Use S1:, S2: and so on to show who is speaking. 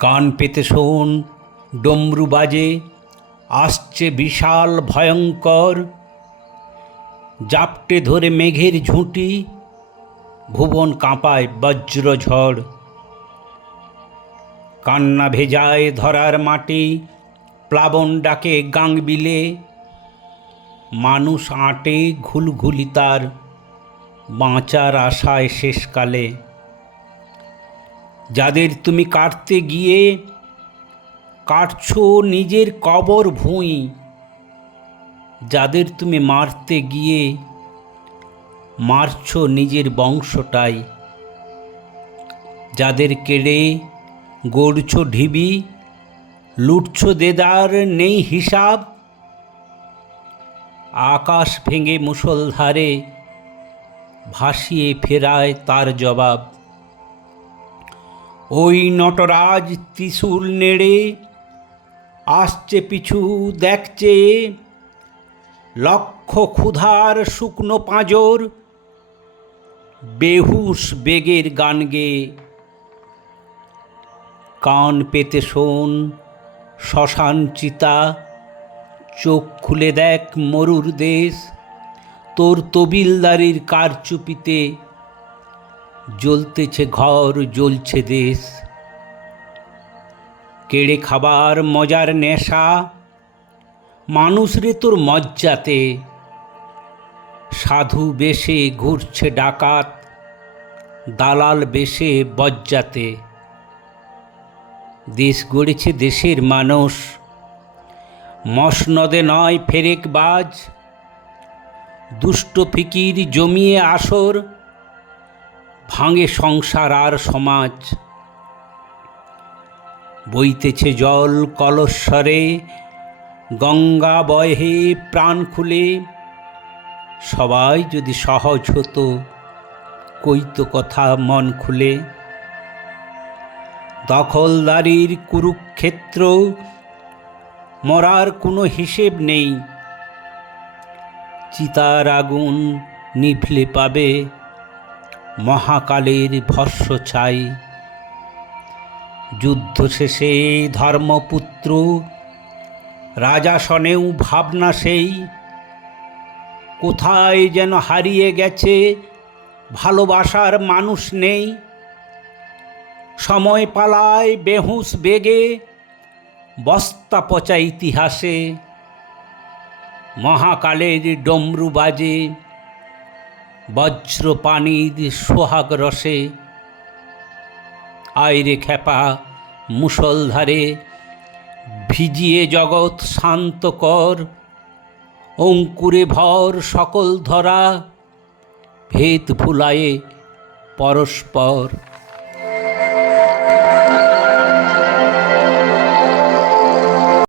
S1: কান পেতে শোন, ডমরু বাজে, আসছে বিশাল ভয়ঙ্কর। জাপটে ধরে মেঘের ঝুঁটি, ভুবন কাঁপায় বজ্র ঝড়। কান্না ভেজায় ধরার মাটি, প্লাবন ডাকে গাংবিলে মানুষ আঁটে ঘুলঘুলি তার, বাঁচার আশায় শেষকালে। যাদের তুমি কাটতে গিয়ে কাটছো নিজের কবর ভুঁই, যাদের তুমি মারতে গিয়ে মারছো নিজের বংশটাই, যাদের কেড়ে গড়ছো ঢিবি, লুটছো দেদার নেই হিসাব, আকাশ ভেঙে মুষলধারে ভাসিয়ে ফেরায় তার জবাব। ওই নটরাজ ত্রিশূল নেড়ে আসছে পিছু দেখছে। লক্ষ ক্ষুধার শুকনো পাঁজর বেহুশ বেগের গান গেয়ে কান পেতে শোন শ্মশান চিতা, চোখ খুলে দেখ মরুর দেশ। তোর তবিলদারির কারচুপিতে জ্বলতেছে ঘর, জ্বলছে দেশ। কেড়ে খাবার মজার নেশা, মানুষ রে তোর মজ্জাতে। সাধু বেশে ঘুরছে ডাকাত, দালাল বেশে বজ্জাতে। দেশ গড়েছে দেশের মানুষ, মসনদে নয় ফেরেক বাজ। দুষ্ট ফিকির জমিয়ে আসর ভাঙে সংসার আর সমাজ। বইতেছে জল কলস্বরে, গঙ্গা বহে প্রাণ খুলে। সবাই যদি সহজ হতো, কইতো কথা মন খুলে। দখলদারির কুরুক্ষেত্র, মরার কোনো হিসেব নেই। চিতার আগুন নিভলে পাবে। মহাকালের ভস্য ছাই যুদ্ধ শেষে ধর্মপুত্র রাজাসনেও ভাবনা সেই। কোথায় যেন হারিয়ে গেছে, ভালোবাসার মানুষ নেই। সময় পালায় বেহুশ বেগে, বস্তা পচা ইতিহাসে। মহাকালের ডমরু বাজে বজ্র পানির সোহাগ রসে। আয়রে খেপা মুসলধারে ভিজিয়ে জগৎ শান্ত কর। অঙ্কুরে ভর সকল ধরা, ভেদ ভুলায়ে পরস্পর।